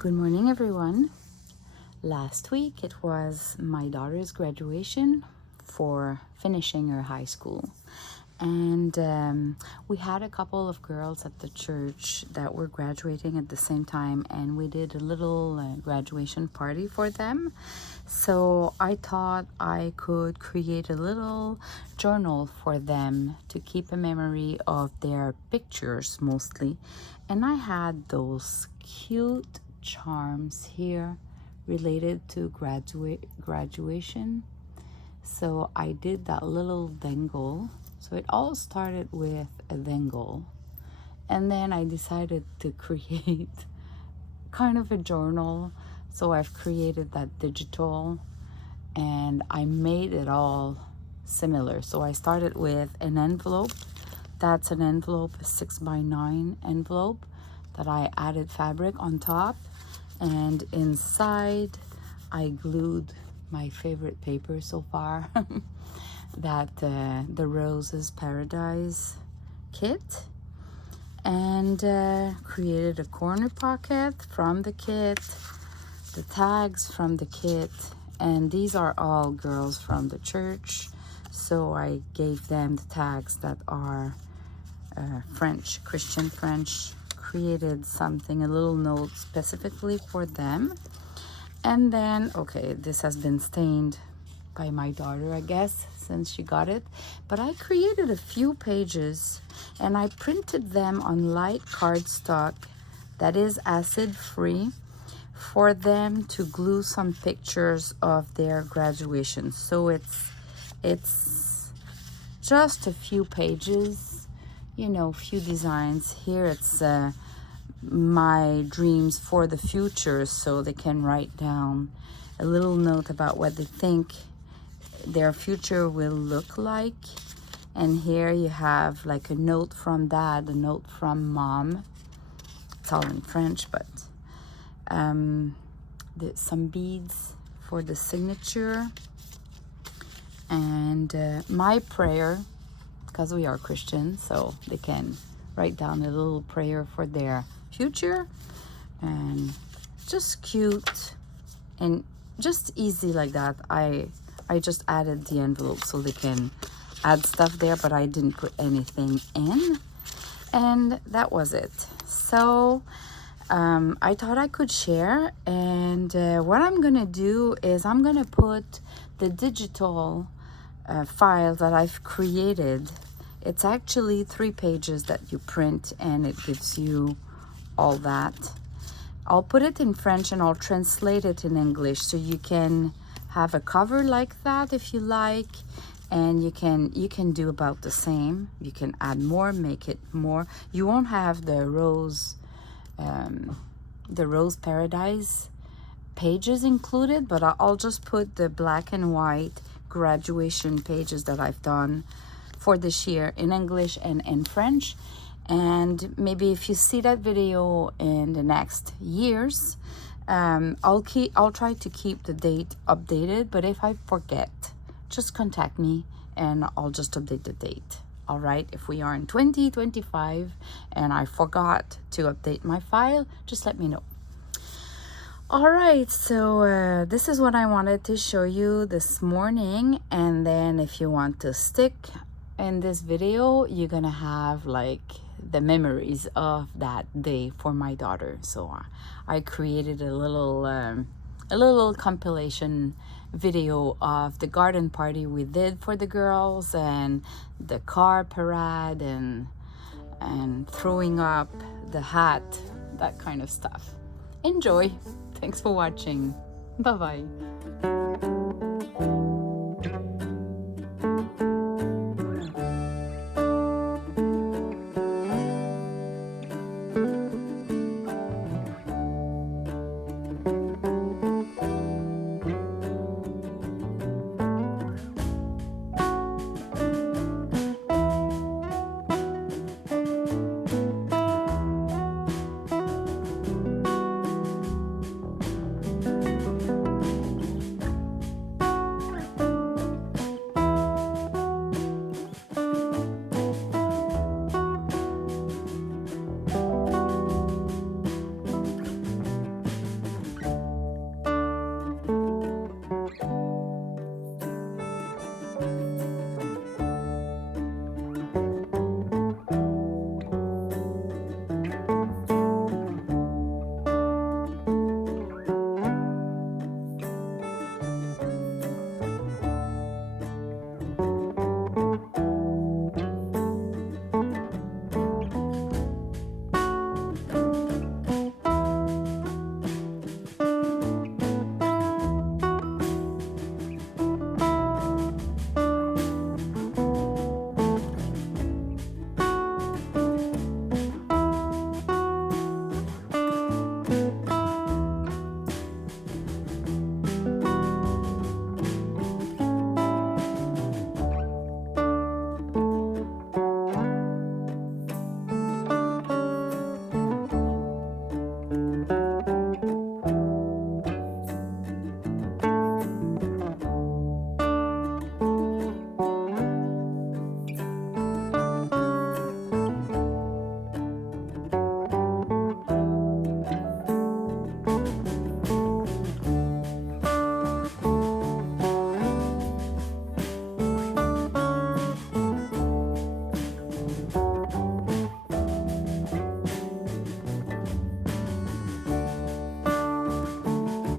Good morning, everyone. Last week it was my daughter's graduation for finishing her high school. And we had a couple of girls at the church that were graduating at the same time, and we did a little graduation party for them. So I thought I could create a little journal for them to keep a memory of their pictures mostly. And I had those cute charms here related to graduation. So I did that little dangle. So it all started with a dangle, and then I decided to create kind of a journal. So I've created that digital, and I made it all similar. So I started with an envelope. That's an envelope, a 6x9 envelope that I added fabric on top, and inside I glued my favorite paper so far, that the Roses Paradise kit, and created a corner pocket from the kit, the tags from the kit, and these are all girls from the church, so I gave them the tags that are French, Christian French, created something, a little note specifically for them. And then, okay, this has been stained by my daughter, I guess, since she got it. But I created a few pages and I printed them on light cardstock that is acid-free for them to glue some pictures of their graduation. So it's just a few pages, you know, few designs. Here it's my dreams for the future, so they can write down a little note about what they think their future will look like. And here you have like a note from dad, a note from mom. It's all in French, but some beads for the signature, and my prayer, because we are Christians, so they can write down a little prayer for their future. And just cute and just easy like that. I just added the envelope so they can add stuff there, but I didn't put anything in, and that was it. So I thought I could share, and what I'm gonna do is I'm gonna put the digital file that I've created. It's actually 3 pages that you print, and it gives you all that. I'll put it in French and I'll translate it in English, so you can have a cover like that if you like, and you can do about the same. You can add more, make it more. You won't have the Rose Paradise pages included, but I'll just put the black and white graduation pages that I've done for this year in English and in French. And maybe if you see that video in the next years, I'll try to keep the date updated, but if I forget, just contact me and I'll just update the date. All right, if we are in 2025 and I forgot to update my file, just let me know. All right, so this is what I wanted to show you this morning. And then if you want to stick in this video, you're gonna have like the memories of that day for my daughter. So I created a little compilation video of the garden party we did for the girls, and the car parade, and throwing up the hat, that kind of stuff. Enjoy. Thanks for watching. Bye bye.